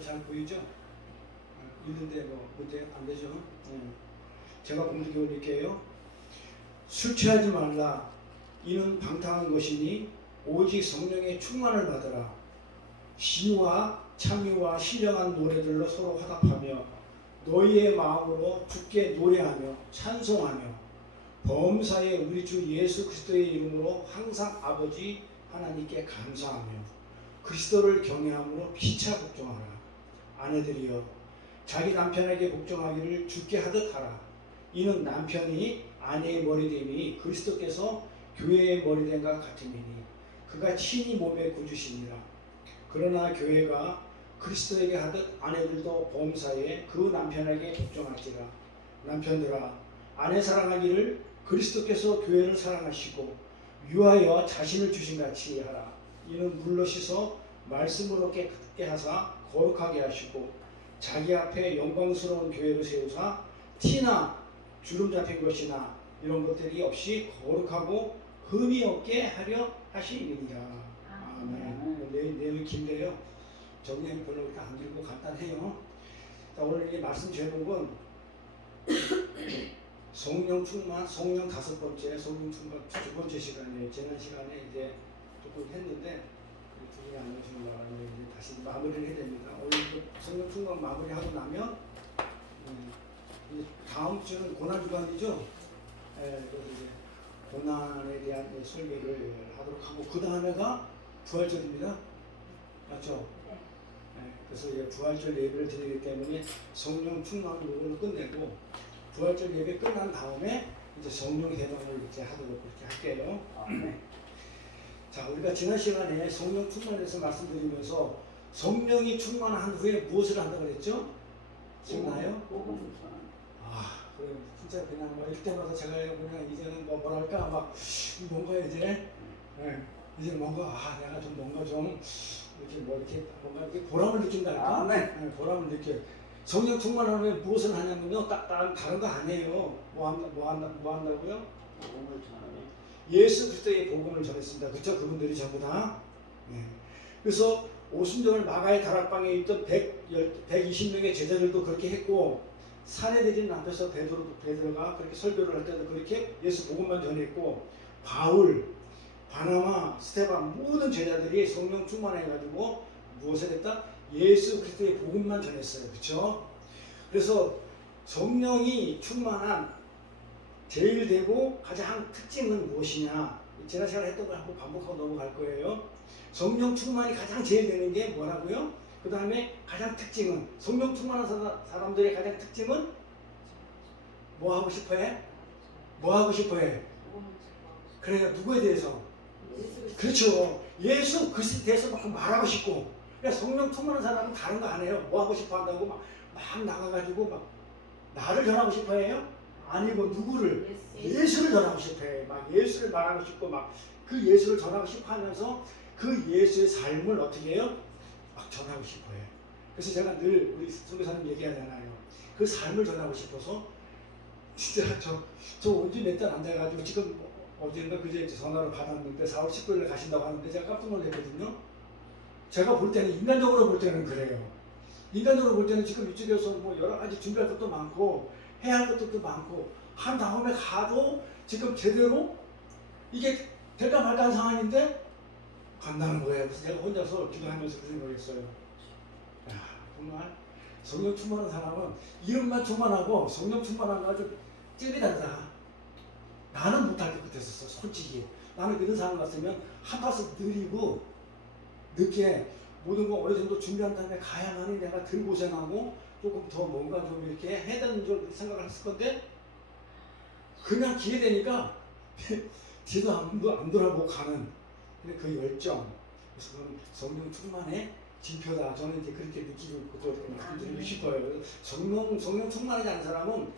잘 보이죠? 있는데 뭐 문제 안 되죠? 제가 공부 교훈할게요. 술 취하지 말라. 이는 방탕한 것이니 오직 성령의 충만을 받으라. 시와 창의와 신령한 노래들로 서로 화답하며 너희의 마음으로 주께 노래하며 찬송하며 범사에 우리 주 예수 그리스도의 이름으로 항상 아버지 하나님께 감사하며 그리스도를 경외함으로 피차 복종하라. 아내들이여 자기 남편에게 복종하기를 주께 하듯 하라. 이는 남편이 아내의 머리됨이 그리스도께서 교회의 머리됨과 같음이니 그가 친히 몸의 구주시니라. 그러나 교회가 그리스도에게 하듯 아내들도 범사에 그 남편에게 복종할지라. 남편들아 아내 사랑하기를 그리스도께서 교회를 사랑하시고 위하여 자신을 주신 같이 하라. 이는 물로 씻어 말씀으로 깨끗게 하사 거룩하게 하시고 자기 앞에 영광스러운 교회를 세우사 티나 주름 잡힌 것이나 이런 것들이 없이 거룩하고 흠이 없게 하려 하시니라. 아멘. 내용이 긴데요. 정리하기 별로 그렇게 안 길고 간단해요. 자, 오늘 이 말씀 제목은 성령 충만, 성령 다섯 번째, 성령 충만 두 번째 시간이에요. 지난 시간에 이제 조금 했는데 두 분이 안 오시는 바람에 이제 다시 마무리를 해야 됩니다. 오늘 성령 충만 마무리하고 나면 이제 다음 주는 고난 주간이죠. 그래서 이제 고난에 대한 설교를 하도록 하고 그 다음에가 부활절입니다. 맞죠? 그래서 이제 부활절 예배를 드리기 때문에 성령 충만 부분을 끝내고 부활절 예배 끝난 다음에 이제 성령 대방을 이제 하도록 그렇게 할게요. 자, 우리가 지난 시간에 성령 충만에 대해서 말씀드리면서 성령이 충만한 후에 무엇을 한다고 그랬죠? 기억나요? 그래 진짜 그냥 뭐 이럴 때마다 제가 그냥 이제는 뭐랄까 막 뭔가 이제 이제 뭔가 내가 좀 뭔가 좀 이렇게 뭐 이렇게 뭔가 이렇게 보람을 느낀달까? 보람을 느껴. 성령 충만하면 무엇을 하냐면요, 다른 거 아니에요. 뭐 한다고요? 복음을 전하네. 예수 그리스도의 복음을 전했습니다. 그쵸? 그분들이 전부 다. 그래서 오순절 마가의 다락방에 있던 120명의 제자들도 그렇게 했고, 사내들인 앞에서 베드로가 그렇게 설교를 할 때도 그렇게 예수 복음만 전했고, 바울, 바나마, 스데반 모든 제자들이 성령 충만해가지고 무엇을 했다? 예수 그리스도의 복음만 전했어요. 그렇죠? 그래서 성령이 충만한 제일 되고 가장 특징은 무엇이냐? 지난 시간에 했던 걸 한번 반복하고 넘어갈 거예요. 성령 충만이 가장 제일 되는 게 뭐라고요? 그 다음에 가장 특징은 성령 충만한 사람들의 가장 특징은 뭐 하고 싶어해? 뭐 하고 싶어해? 그래요. 누구에 대해서? 그렇죠. 예수 그리스도에 대해서 막 말하고 싶고. 그러니까 성령 충만한 사람은 다른 거 안 해요. 뭐 하고 싶어 한다고 막 나가가지고 막 나를 전하고 싶어 해요? 아니고 누구를? 예수를 전하고 싶어 해요. 막 예수를 말하고 싶고 막 그 예수를 전하고 싶어 하면서 그 예수의 삶을 어떻게 해요? 막 전하고 싶어 해요. 그래서 제가 늘 우리 선교사님 얘기하잖아요. 그 삶을 전하고 싶어서 진짜 저 온지 몇 달 안 돼가지고 지금 어제인가 그제 전화를 받았는데 4월 19일에 가신다고 하는데 제가 깜짝 놀랐거든요. 제가 볼 때는 인간적으로 볼 때는 그래요. 인간적으로 볼 때는 지금 이쪽에서 뭐 여러 가지 준비할 것도 많고 해야 할 것도 많고 한 다음에 가도 지금 제대로 이게 될까 말까 한 상황인데 간다는 거예요. 그래서 제가 혼자서 기도하면서 그 생각을 했어요. 야, 정말 성령 충만한 사람은 이름만 충만하고 성령 충만한 거 아주 잽이 다르다. 나는 못할 것 같았었어. 솔직히 나는 그런 상황 같으면 한파서 느리고 늦게 모든 거 어느 정도 준비한 다음에 가야만이 내가 덜 고생하고 조금 더 뭔가 좀 이렇게 해야 되는 줄 생각을 했을 건데 그냥 기회 되니까 뒤도 안 돌아보고 가는 그 열정. 그래서 그건 성령 충만의 징표다. 저는 이제 그렇게 느끼고 또 이렇게 말씀드리고 싶어요. 성령 충만하지 않은 사람은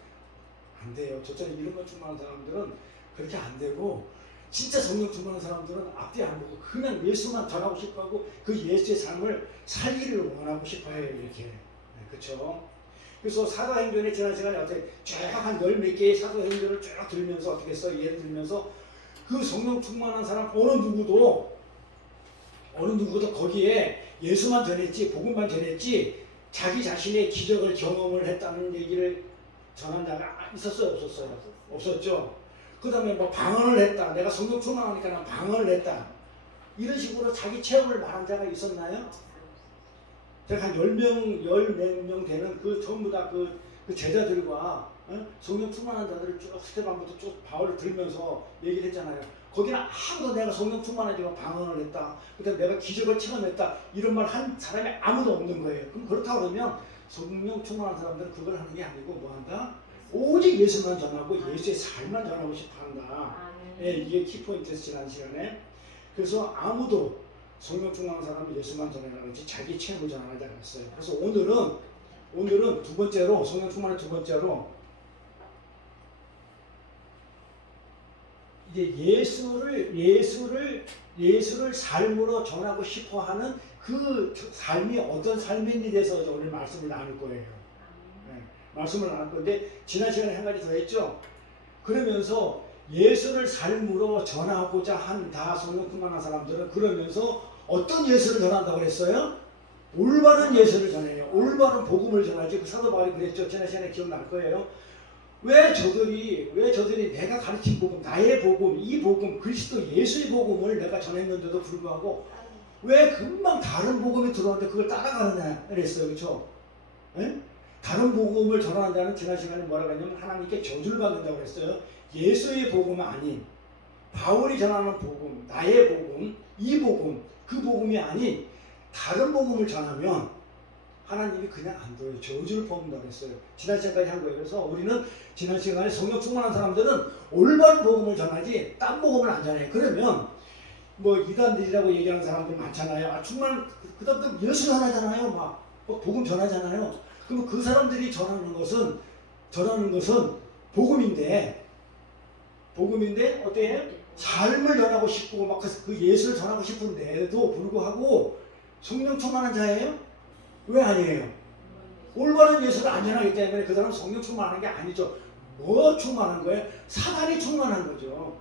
안 돼요. 저처럼 이름만 충만한 사람들은 그렇게 안 되고 진짜 성령 충만한 사람들은 앞뒤 안 보고 그냥 예수만 전하고 싶어하고 그 예수의 삶을 살기를 원하고 싶어해요. 이렇게. 그렇죠? 그래서 사도행전에 지난 시간에 어떻게 쫙한 열 몇 개의 사도행전을 쭉 들으면서 어떻게 했어요? 예를 들면서 그 성령 충만한 사람 어느 누구도 거기에 예수만 전했지 복음만 전했지 자기 자신의 기적을 경험을 했다는 얘기를 전한 자가 있었어요, 없었어요? 없었죠. 그 다음에 뭐 방언을 했다. 내가 성령 충만하니까 난 방언을 했다. 이런 식으로 자기 체험을 말한 자가 있었나요? 제가 한 10명, 14명 되는 그 전부 다 그 제자들과 성령 충만한 자들을 쭉 스테반부터 쭉 바울을 들으면서 얘기를 했잖아요. 거기는 아무도 내가 성령 충만하지만 방언을 했다. 그다음에 내가 기적을 체험했다. 이런 말 한 사람이 아무도 없는 거예요. 그럼 그렇다고 그러면 성령 충만한 사람들은 그걸 하는 게 아니고 뭐 한다? 오직 예수만 전하고 예수의 삶만 전하고 싶어 한다. 예, 이게 키포인트였어요, 지난 시간에. 그래서 아무도 성령 충만한 사람은 예수만 전하라고 하지 자기 체험을 전하지 않았어요. 그래서 오늘은 두 번째로, 성령 충만의 두 번째로 이제 예수를 삶으로 전하고 싶어하는 그 삶이 어떤 삶인지에 대해서 오늘 말씀을 나눌 거예요. 네, 말씀을 나눌 건데 지난 시간에 한 가지 더 했죠. 그러면서 예수를 삶으로 전하고자 한다 성령 충만한 사람들은 그러면서 어떤 예수를 전한다고 그랬어요? 올바른 예수를 전해요. 올바른 복음을 전하지. 그 사도 바울이 그랬죠. 지난 시간에 기억날 거예요. 왜 저들이 내가 가르친 복음, 나의 복음, 이 복음, 그리스도 예수의 복음을 내가 전했는데도 불구하고 왜 금방 다른 복음이 들어왔는데 그걸 따라가느냐 그랬어요. 그렇죠? 예? 다른 복음을 전하는 자는 지난 시간에 뭐라고 했냐면 하나님께 저주를 받는다고 그랬어요. 예수의 복음은 아닌 바울이 전하는 복음, 나의 복음, 이 복음, 그 복음이 아닌 다른 복음을 전하면 하나님이 그냥 안 둬요. 저주를 퍼붓는다고 했어요. 지난 시간까지 한 거예요. 그래서 우리는 지난 시간에 성령 충만한 사람들은 올바른 복음을 전하지 딴 복음을 안 전해요. 그러면 뭐 이단들이라고 얘기하는 사람들 많잖아요. 그 다음 예수 전하잖아요. 막 복음 전하잖아요. 그럼 그 사람들이 전하는 것은 복음인데 어때요? 삶을 전하고 싶고 막 그 예수를 전하고 싶은데도 불구하고 성령 충만한 자예요? 왜 아니에요? 올바른 예수를 안 전하기 때문에 그 사람은 성령 충만한 게 아니죠. 뭐 충만한 거예요? 사단이 충만한 거죠.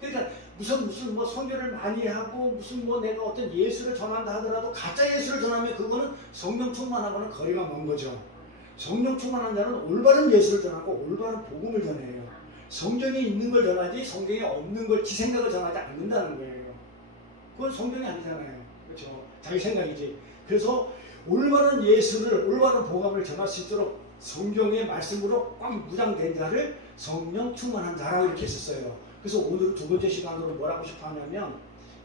그러니까 무슨 뭐 선교를 많이 하고 무슨 뭐 내가 어떤 예수를 전한다 하더라도 가짜 예수를 전하면 그거는 성령 충만하고는 거리가 먼 거죠. 성령 충만한 자는 올바른 예수를 전하고 올바른 복음을 전해요. 성경에 있는 걸 전하지 성경에 없는 걸 지 생각을 전하지 않는다는 거예요. 그건 성경이 아니잖아요. 그렇죠? 자기 생각이지. 그래서 올바른 예수를, 올바른 복음을 전할 수 있도록 성경의 말씀으로 꽉 무장된 자를 성령 충만한 자라고 이렇게 했었어요. 그래서 오늘 두 번째 시간으로 뭘 하고 싶어 하냐면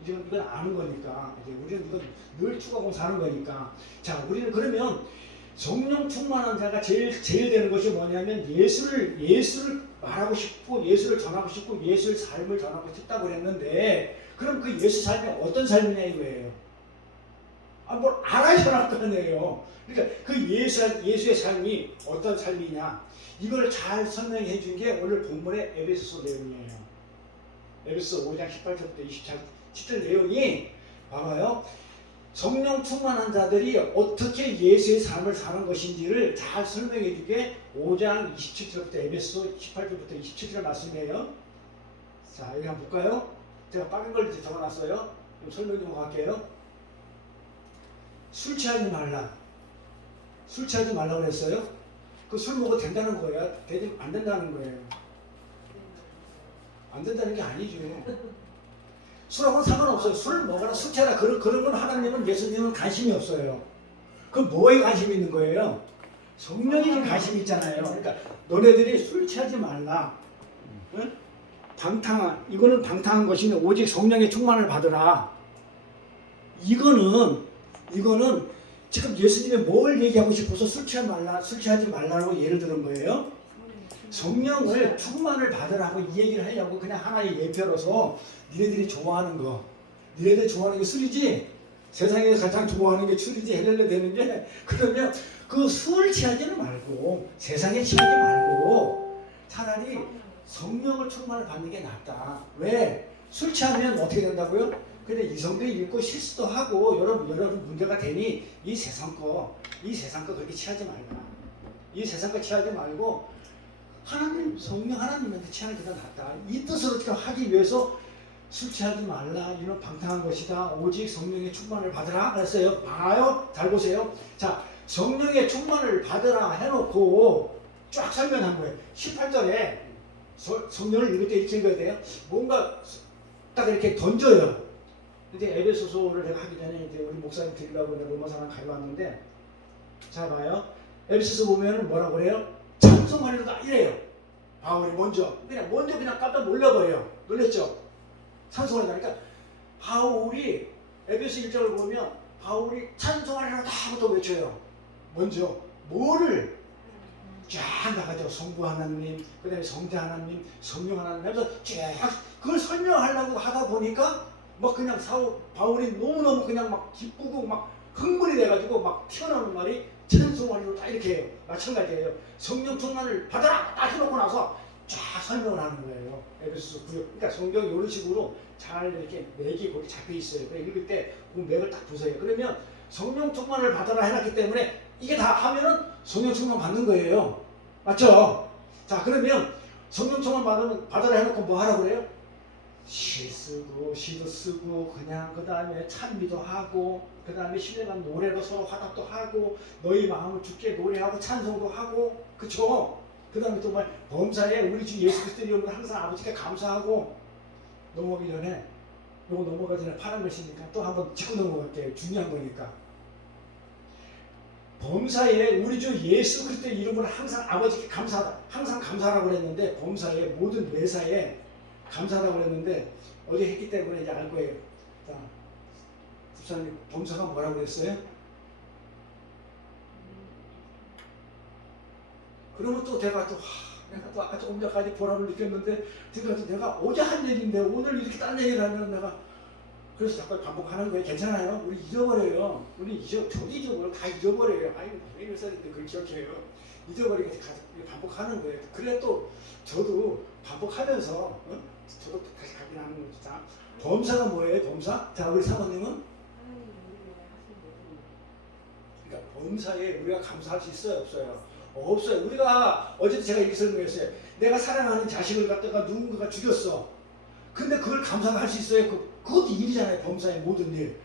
이건 아는 거니까 우리는 이건 늘 추구하고 사는 거니까 자 우리는 그러면 성령 충만한 자가 제일 되는 것이 뭐냐면 예수를 말하고 싶고 예수를 전하고 싶고 예수의 삶을 전하고 싶다고 그랬는데 그럼 그 예수 삶이 어떤 삶이냐 이거예요. 뭘 알아야 전할 거 아니에요. 그러니까 그 예수의 삶이 어떤 삶이냐 이걸 잘 설명해 준 게 오늘 본문의 에베소서 내용이에요. 에베소서 5장 18절부터 27절 내용이 봐봐요. 성령 충만한 자들이 어떻게 예수의 삶을 사는 것인지를 잘 설명해 주게 5장 27절부터 에베소 18절부터 27절 말씀이에요. 자 여기 한번 볼까요? 제가 빨간 걸 이제 적어놨어요. 좀 설명 좀 할게요. 술 취하지 말라. 술 취하지 말라고 그랬어요. 그 술 먹어도 된다는 거야? 되지 안 된다는 거예요. 안 된다는 게 아니죠. 술하고는 상관없어요. 술을 먹어라, 술 취하라. 그런 건 하나님은 예수님은 관심이 없어요. 그럼 뭐에 관심이 있는 거예요? 성령에 관심이 있잖아요. 그러니까 너네들이 술 취하지 말라. 응? 이거는 방탕한 것이 오직 성령의 충만을 받으라. 이거는 지금 예수님이 뭘 얘기하고 싶어서 술 취하지 말라고 예를 들은 거예요? 성령을 충만을 받으라고 이 얘기를 하려고 그냥 하나의 예표로서 니네들이 좋아하는 게 술이지? 세상에서 가장 좋아하는 게 술이지 해달래 되는데 그러면 그 술 취하지는 말고 세상에 취하지 말고 차라리 성령을 충만을 받는 게 낫다. 왜? 술 취하면 어떻게 된다고요? 근데 이성도 읽고 실수도 하고 여러분 문제가 되니 이 세상 거 그렇게 취하지 말라. 이 세상 거 취하지 말고 성령 하나님한테 취하는 게 더 낫다. 이 뜻으로 하기 위해서 술 취하지 말라. 이는 방탕한 것이다. 오직 성령의 충만을 받으라. 그랬어요. 봐요. 잘 보세요. 자, 성령의 충만을 받으라 해놓고 쫙 설명한 거예요. 18절에 성령을 읽을 때 이렇게 읽어야 돼요. 뭔가 딱 이렇게 던져요. 이제 에베소서를 내가 하기 전에 이제 우리 목사님 드리려고 로마서랑 가져왔는데, 자 봐요. 에베소서 보면은 뭐라고 그래요? 찬송하리로다 이래요. 바울이 먼저 그냥 깜짝 놀라버려요. 놀랬죠? 찬송하리로다. 그러니까 바울이 에베소 1장을 보면 바울이 찬송하리로다 하고 외쳐요. 먼저 뭐를 쫙 나가죠. 성부 하나님, 그 다음에 성자 하나님, 성령 하나님 하면서 쫙 그걸 설명하려고 하다 보니까 막 그냥 바울이 너무너무 그냥 막 기쁘고 막 흥분이 돼가지고 막 튀어나오는 말이 찬송하리로 다 이렇게 해요. 마찬가지예요. 성령 충만을 받아라 딱 해놓고 나서 쫙 설명을 하는 거예요. 에베소서 9장. 그러니까 성경이 이런 식으로 잘 이렇게 맥이 거기 잡혀 있어요. 그래서 읽을 때 그 맥을 딱 보세요. 그러면 성령 충만을 받아라 해놨기 때문에 이게 다 하면은 성령 충만 받는 거예요. 맞죠? 자, 그러면 성령 충만 받아라 해놓고 뭐 하라고 그래요? 시 쓰고 시도 쓰고 그냥 그 다음에 찬미도 하고 그 다음에 신령한 노래로 서로 화답도 하고 너희 마음을 주께 노래하고 찬송도 하고, 그쵸? 그 다음에 또 범사에 우리 주 예수 그리스도 이름으로 항상 아버지께 감사하고. 넘어가기 전에 요거 넘어가기 전에 파란 글씨니까 또 한번 짚고 넘어갈게요. 중요한 거니까. 범사에 우리 주 예수 그리스도 이름으로 항상 아버지께 감사하다. 항상 감사하라고 그랬는데 범사에 모든 매사에 감사하라고 그랬는데 어제 했기 때문에 이제 알 거예요. 자, 집사님 범사가 뭐라고 그랬어요? 그러면 또 내가 또 조금 전까지 보람을 느꼈는데 내가 어제 한 얘기인데 오늘 이렇게 딴 얘기를 하면 내가 그래서 자꾸 반복하는 거예요. 괜찮아요? 우리 잊어버려요. 저도 잊어버려요. 다 잊어버려요. 아니 왜 이랬었는데 그걸 기억해요. 잊어버리게 반복하는 거예요. 그래 또 저도 반복하면서 저도 다시 가긴 하는 거죠. 자, 범사가 뭐예요? 범사? 자, 우리 사모님은? 그러니까 범사에 우리가 감사할 수 있어요? 없어요? 없어요. 우리가 어제도 제가 이렇게 설명했어요. 내가 사랑하는 자식을 갖다가 누군가가 죽였어. 근데 그걸 감사할 수 있어요? 그것도 일이잖아요. 범사의 모든 일.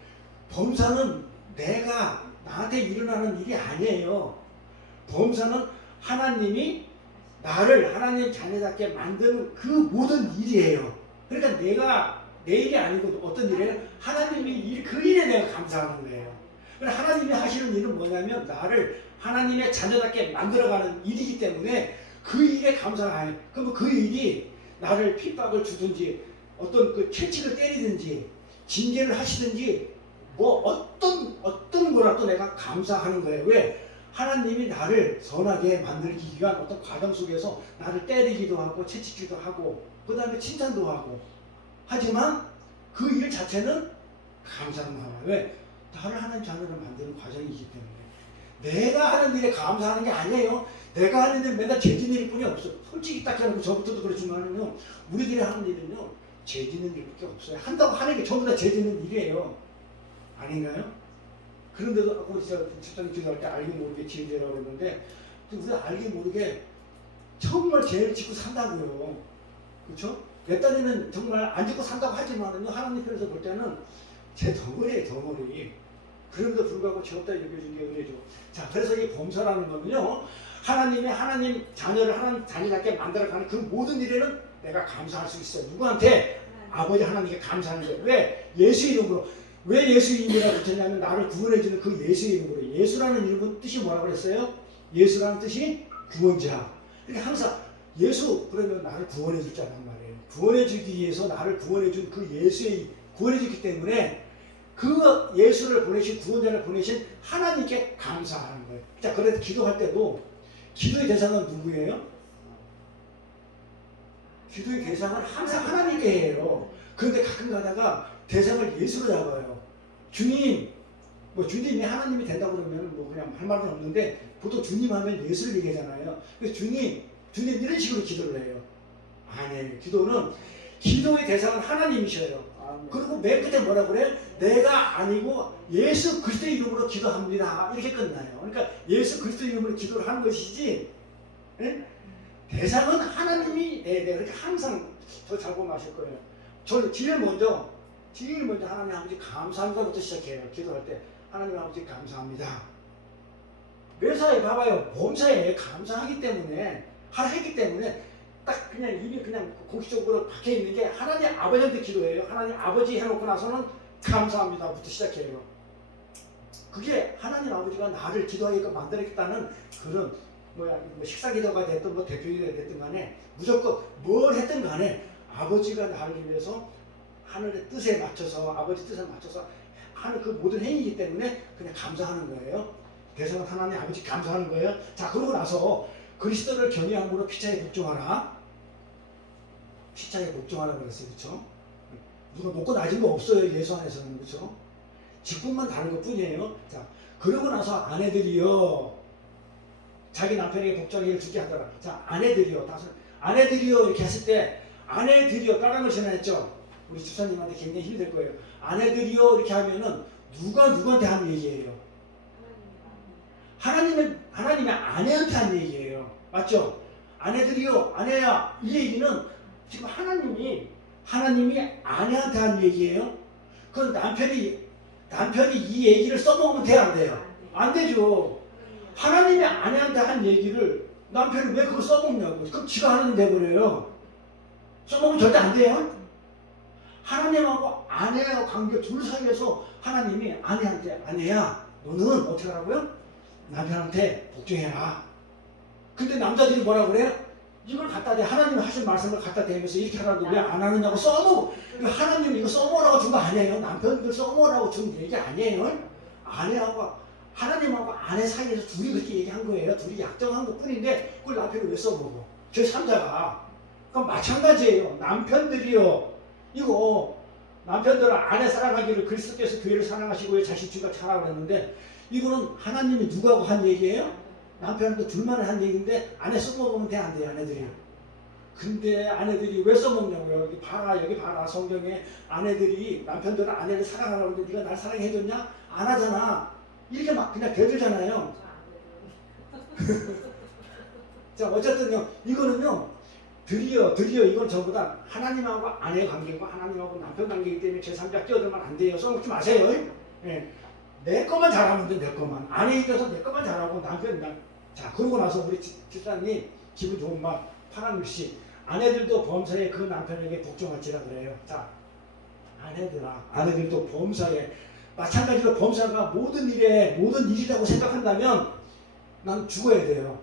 범사는 내가 나한테 일어나는 일이 아니에요. 범사는 하나님이 나를 하나님 자녀답게 만드는 그 모든 일이에요. 그러니까 내가 내 일이 아니고 어떤 일이에요? 하나님이 그 일에 내가 감사하는 거예요. 그러니까 하나님이 하시는 일은 뭐냐면 나를 하나님의 자녀답게 만들어가는 일이기 때문에 그 일에 감사해요. 그럼 그 일이 나를 핍박을 주든지 어떤 그 채찍을 때리든지 징계를 하시든지 뭐 어떤 거라도 내가 감사하는 거예요. 왜? 하나님이 나를 선하게 만들기 위한 어떤 과정 속에서 나를 때리기도 하고 채찍기도 하고 그 다음에 칭찬도 하고 하지만 그 일 자체는 감사가 나와요. 왜? 나를 하나님 자녀를 만드는 과정이기 때문에 내가 하는 일에 감사하는 게 아니에요. 내가 하는 일 맨날 죄짓는 일뿐이 없어. 솔직히 딱 해놓고 저부터도 그렇지만은요, 우리들이 하는 일은요 죄짓는 일밖에 없어요. 한다고 하는 게 전부 다 죄짓는 일이에요. 아닌가요? 그런데도 아까 제가 집사님 기도할 때 알게 모르게 지은죄라고 했는데 우리가 알게 모르게 정말 죄를 짓고 산다고요. 그렇죠? 몇 달이면 정말 안 짓고 산다고 하지만은요, 하나님 편에서 볼 때는 제 덩어리예요, 덩어리. 그런데도 불구하고 죄 없다 여겨준 게 은혜죠. 자, 그래서 이 범사라는 거는요, 하나님 자녀를 하나님 자녀답게 만들어가는 그 모든 일에는 내가 감사할 수 있어요. 누구한테? 아버지 하나님께 감사하는 거예요. 왜? 예수 이름으로. 왜 예수 이름이라고 붙였냐면 나를 구원해주는 그 예수 이름으로. 예수라는 이름은 뜻이 뭐라고 그랬어요? 예수라는 뜻이 구원자. 그러니까 항상 예수 그러면 나를 구원해줄 자란 말이에요. 구원해주기 위해서 나를 구원해준 그 예수의 구원해주기 때문에 그 예수를 보내신 구원자를 보내신 하나님께 감사하는 거예요. 자, 그래서 기도할 때도 기도의 대상은 누구예요? 기도의 대상은 항상 하나님께 해요. 그런데 가끔 가다가 대상을 예수로 잡아요. 주님, 뭐 주님이 하나님이 된다고 그러면 뭐 그냥 할 말은 없는데 보통 주님 하면 예수를 얘기하잖아요. 그래서 주님 이런 식으로 기도를 해요. 아니에요. 기도는 기도의 대상은 하나님이셔요. 그리고 맨 끝에 뭐라 그래? 내가 아니고 예수 그리스도의 이름으로 기도합니다. 이렇게 끝나요. 그러니까 예수 그리스도의 이름으로 기도를 하는 것이지, 네? 대상은 하나님이 내가 그러니까 항상 저 잘 보면 아실 거예요. 저는 제일 먼저 하나님 아버지 감사합니다부터 시작해요. 기도할 때 하나님 아버지 감사합니다. 매사에 봐봐요. 범사에 감사하기 때문에 하기 때문에 딱 그냥 입이 그냥 공식적으로 박혀 있는 게 하나님 아버지한테 기도해요. 하나님 아버지 해놓고 나서는 감사합니다부터 시작해요. 그게 하나님 아버지가 나를 기도하게끔 만들었다는 그런 뭐 식사 기도가 됐든 뭐 대표 기도가 됐든 간에 무조건 뭘 했든 간에 아버지가 나를 위해서 하늘의 뜻에 맞춰서 아버지 뜻에 맞춰서 하는 그 모든 행위이기 때문에 그냥 감사하는 거예요. 그래서 하나님 아버지 감사하는 거예요. 자, 그러고 나서 그리스도를 경외함으로 피차에 복종하라. 피차에 복종하라 그랬어요. 그렇죠? 누가 높고 낮은 거 없어요. 예수 안에서는. 그렇죠? 직분만 다른 것 뿐이에요. 자, 그러고 나서 아내들이요, 자기 남편에게 복종하기를 주게 하더라. 자, 아내들이요, 아내들이요 이렇게 했을 때 아내들이요 빨간 걸 전화했죠. 우리 집사님한테 굉장히 힘이 될 거예요. 아내들이요 이렇게 하면은 누가 누구한테 하는 얘기예요? 하나님의 아내한테 하는 얘기예요. 맞죠? 아내들이요, 아내야, 이 얘기는 지금 하나님이 아내한테 하는 얘기예요. 그건 남편이 이 얘기를 써먹으면 돼요, 안 돼요? 안 되죠. 하나님이 아내한테 한 얘기를 남편이 왜 그걸 써먹냐고. 그럼 지가 하나님 돼버려요. 써먹으면 절대 안 돼요. 하나님하고 아내와 관계 둘 사이에서 하나님이 아내한테, 아내야, 너는 어떻게 하라고요? 남편한테 복종해라. 근데 남자들이 뭐라 그래요? 이걸 갖다 대, 하나님이 하신 말씀을 갖다 대면서 이렇게 하라고 왜 안 하느냐고 써먹. 하나님 이거 써먹으라고 준 거 아니에요. 남편들 써먹으라고 준 얘기 아니에요. 아내하고 하나님하고 아내 사이에서 둘이 그렇게 얘기한 거예요. 둘이 약정한 것 뿐인데 그걸 남편이 왜 써먹어? 제3자가. 그럼 마찬가지예요. 남편들이요. 이거 남편들은 아내 사랑하기를 그리스도께서 교회를 사랑하시고 자신 주가 차라고 그랬는데 이거는 하나님이 누구하고 한 얘기예요? 남편한테 둘만을 한 얘기인데 아내 써먹으면 돼, 안 돼요? 아내들이. 근데 아내들이 왜 써먹냐고요? 여기 봐라 성경에 아내들이 남편들은 아내를 사랑하라고 하는데 네가 날 사랑해줬냐? 안 하잖아. 이렇게 막 그냥 대들잖아요. 자, 어쨌든요 이거는요 드디어 이건 전부 다 하나님하고 아내의 관계고 하나님하고 남편 관계이기 때문에 제3자 끼어들면 안 돼요. 써먹지 마세요. 예. 내 것만 잘하면 돼, 내 것만. 아내 입장에서 내 것만 잘하고 자, 그러고 나서 우리 집사님 기분 좋은 말 파란 글씨. 아내들도 범사에 그 남편에게 복종할지라 그래요. 자, 아내들도 범사에 마찬가지로 범사가 모든 일이라고 생각한다면 난 죽어야 돼요.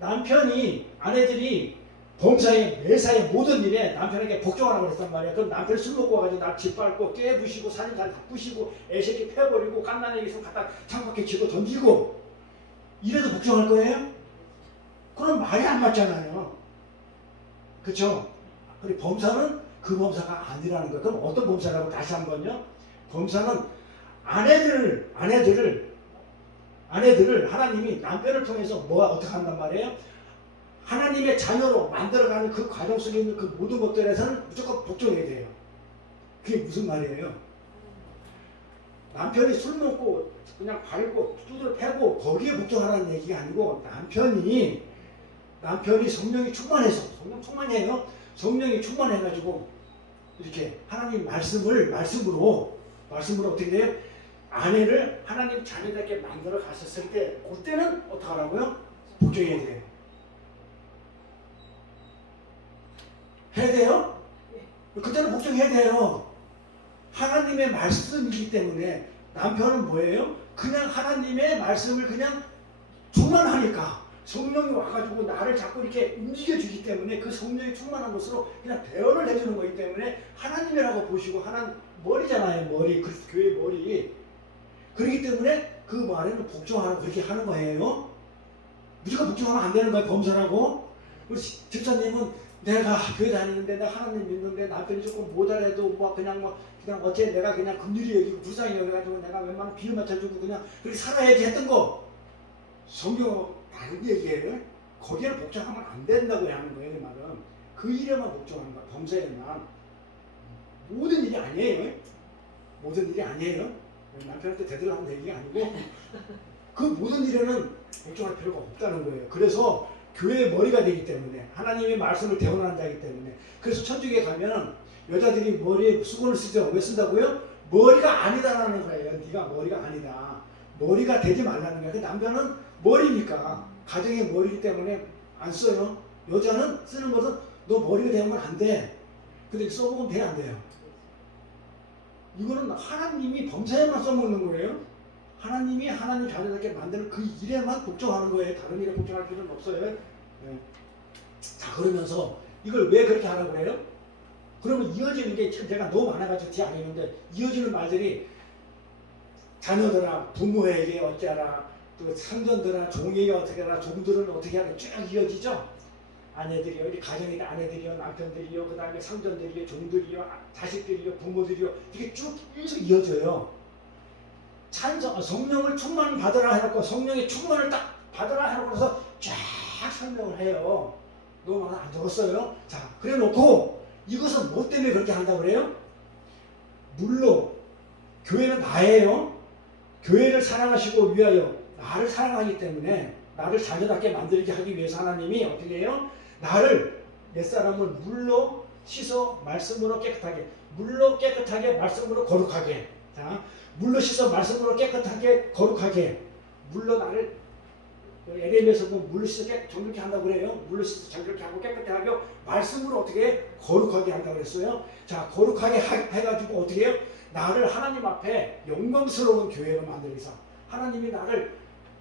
아내들이 범사에 매사에 모든 일에 남편에게 복종하라고 그랬단 말이야. 그럼 남편이 술 먹고 와가지고 날 짓밟고 깨부시고 살인살 다 부시고 애새끼 패버리고 깐난애기 손 갖다 창밖에 치고 던지고 이래도 복종할 거예요? 그럼 말이 안 맞잖아요. 그렇죠? 그리고 범사는 그 범사가 아니라는 거예요. 그럼 어떤 범사라고 다시 한번요. 범사는 아내들을 하나님이 남편을 통해서 어떻게 한단 말이에요? 하나님의 자녀로 만들어가는 그 과정 속에 있는 그 모든 것들에서는 무조건 복종해야 돼요. 그게 무슨 말이에요? 남편이 술 먹고 그냥 밟고 두드려 패고 거기에 복종하라는 얘기가 아니고 남편이 성령이 충만해서 성령이 충만해가지고 이렇게 하나님 말씀으로 어떻게 돼요? 아내를 하나님 자녀답게 만들어 가셨을 때 그때는 어떻게 하라고요? 복종해야 돼요. 해야 돼요? 그때는 복종해야 돼요. 하나님의 말씀이기 때문에 남편은 뭐예요? 그냥 하나님의 말씀을 그냥 충만하니까 성령이 와가지고 나를 자꾸 이렇게 움직여주기 때문에 그 성령이 충만한 것으로 그냥 대언을 해주는 거기 때문에 하나님이라고 보시고 하나님 머리잖아요. 머리, 교회 머리. 그렇기 때문에 그 말에는 복종하라고 그렇게 하는 거예요. 무조건 복종하면 안 되는 거예요. 범사라고. 우리 집사님은 내가 교회 다니는데 내가 하나님 믿는데 남편이 조금 모자라도 그냥 어째 내가 그냥 긍휼히 여기고 불쌍히 여겨가지고 내가 웬만하면 비유 맞춰주고 그냥 그렇게 살아야지 했던 거 성경하고 다른 얘기예요. 거기에는 복종하면 안 된다고 하는 거예요. 그 말은 그 일에만 복종하는 거야. 범사에만 모든 일이 아니에요. 모든 일이 아니에요. 남편한테 대들라는 얘기가 아니고 그 모든 일에는 복종할 필요가 없다는 거예요. 그래서 교회의 머리가 되기 때문에 하나님의 말씀을 대언하는 자이기 때문에 그래서 천주교에 가면 여자들이 머리에 수건을 쓰죠. 왜 쓴다고요? 머리가 아니다라는 거예요. 네가 머리가 아니다. 머리가 되지 말라는 거야. 그 남자는 머리니까 가정의 머리이기 때문에 안 써요. 여자는 쓰는 것은 너 머리가 되면 안 돼. 근데 써먹으면 돼, 안 돼요? 이거는 하나님이 범사에만 써먹는 거예요. 하나님이 하나님 자녀답게 만드는 그 일에만 걱정하는 거예요. 다른 일에 걱정할 필요는 없어요. 네. 자, 그러면서 이걸 왜 그렇게 하라고 그래요? 그러면 이어지는 게 참 제가 너무 많아가지고 티 안 했는데 이어지는 말들이 자녀들아 부모에게 어찌하라 또 상전들아 종에게 어떻게 하라 종들은 어떻게 하라 쭉 이어지죠. 아내들이요, 우리 가정의 아내들이요, 남편들이요, 그 다음에 상전들이요, 종들이요, 자식들이요, 부모들이요 이렇게 쭉 계속 이어져요. 성령을 충만 받으라 해놓고 성령의 충만을 딱 받으라 해놓고서 쫙 설명을 해요. 너무 많아 안 적었어요. 자, 그래놓고 이것은 뭐 때문에 그렇게 한다고 그래요? 물론 교회는 나예요. 교회를 사랑하시고 위하여 나를 사랑하기 때문에 나를 자녀답게 만들게 하기 위해서 하나님이 어떻게 해요? 나를 옛사람을 물로 씻어 말씀으로 깨끗하게 물로 깨끗하게 말씀으로 거룩하게 자 물로 씻어 말씀으로 깨끗하게 거룩하게 물로 나를 에레미야에서 보면 물로 씻어 정결케 한다고 그래요. 물로 씻어 정결케 하고 깨끗하게 하고 말씀으로 어떻게 거룩하게 한다고 그랬어요. 자 거룩하게 해가지고 어떻게 해요? 나를 하나님 앞에 영광스러운 교회로 만들기 위해서 하나님이 나를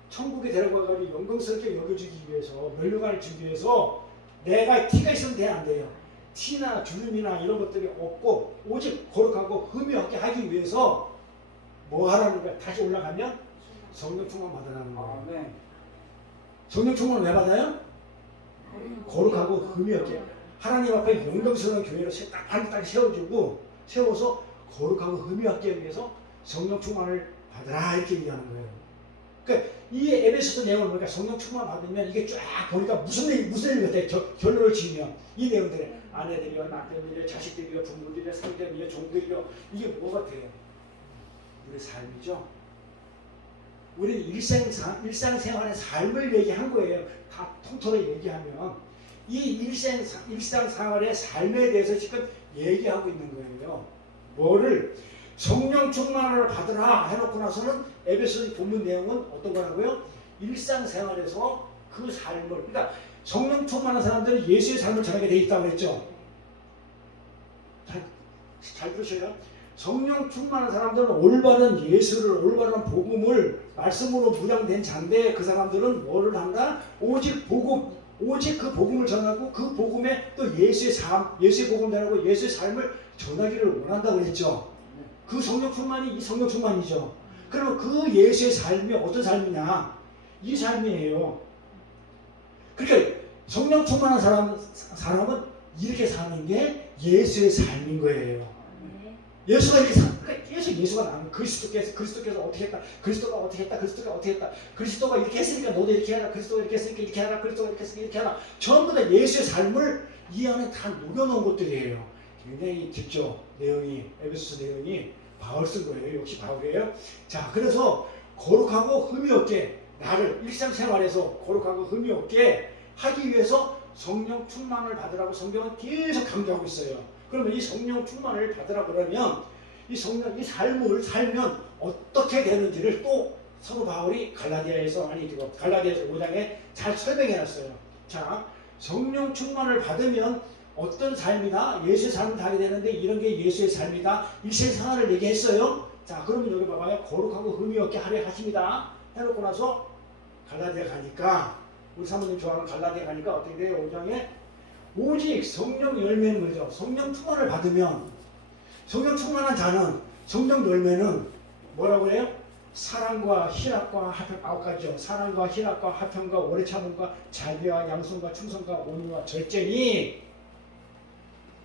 천국에 데려가가지고 영광스럽게 여겨주기 위해서 멸류관을 주기 위해서 내가 티가 있으면 돼 안 돼요? 티나 주름이나 이런 것들이 없고 오직 거룩하고 흠이 없게 하기 위해서 뭐 하라는 거야? 다시 올라가면 성령 충만 받으라는 거예요. 네. 성령 충만을 왜 받아요? 거룩하고 흠이 없게 하나님 앞에 영광스러운 교회로 딱 세워주고 세워서 거룩하고 흠이 없게 하기 위해서 성령 충만을 받으라 이렇게 얘기하는 거예요. 그러니까 이 에베소서 내용을 보니까 성령 충만 받으면 이게 쫙 보니까 무슨 일 같아요. 결론을 지으면 이 내용들에 아내들이요, 남편들이요, 자식들이요, 부모들이요, 상대들이요, 종들이요 이게 뭐 같아요? 우리 삶이죠. 우리 일상생활의 삶을 얘기한 거예요. 다 통틀어 얘기하면 이 일상생활의 삶에 대해서 지금 얘기하고 있는 거예요. 뭐를 성령 충만을 받으라 해놓고 나서는 에베소 본문 내용은 어떤 거라고요? 일상생활에서 그 삶을 그러니까 성령 충만한 사람들은 예수의 삶을 전하게 돼 있다고 했죠. 잘 들으셔요. 성령 충만한 사람들은 올바른 예수를 올바른 복음을 말씀으로 무장된 자인데 그 사람들은 뭐를 한다? 오직 복음 오직 그 복음을 전하고 그 복음에 또 예수의 삶 예수의 복음을 전하고 예수의 삶을 전하기를 원한다고 했죠. 그 성령 충만이 이 성령 충만이죠. 그럼 그 예수의 삶이 어떤 삶이냐? 이 삶이에요. 그러니까 성령 충만한 사람은 이렇게 사는 게 예수의 삶인 거예요. 예수가 이렇게 그러니까 계속 예수가 나오는 그리스도께서 어떻게 했다. 그리스도가 어떻게 했다. 그리스도가 어떻게 했다. 그리스도가 이렇게 했으니까 너도 이렇게 해라. 그리스도가 이렇게 했으니까 이렇게 하라. 그리스도가 이렇게 했으니까 이렇게 하라. 전부 다 예수의 삶을 이 안에 다 녹여놓은 것들이에요. 굉장히 깊죠. 내용이 에베소서 내용이 바울 쓴 거예요. 역시 바울이에요. 자, 그래서 거룩하고 흠이 없게 나를 일상생활에서 거룩하고 흠이 없게 하기 위해서 성령 충만을 받으라고 성경은 계속 강조하고 있어요. 그러면 이 성령 충만을 받으라 그러면 이 삶을 살면 어떻게 되는지를 또 사도 바울이 갈라디아에서 5장에 잘 설명해놨어요. 자, 성령 충만을 받으면 어떤 삶이다? 예수의 삶을 하게 되는데 이런 게 예수의 삶이다. 일생생활을 얘기했어요. 자, 그러면 여기 봐봐요. 거룩하고 흠이 없게 하려 하십니다. 해놓고 나서 갈라디아 가니까 우리 사모님 좋아하는 갈라디아 가니까 어떻게 돼요? 5장에 오직 성령 열매는 뭐죠? 성령 충만을 받으면 성령 충만한 자는 성령 열매는 뭐라고 해요? 사랑과 희락과 화평 9가지죠. 사랑과 희락과 화평과 오래 참음과 자비와 양손과 충성과 온유와 절제니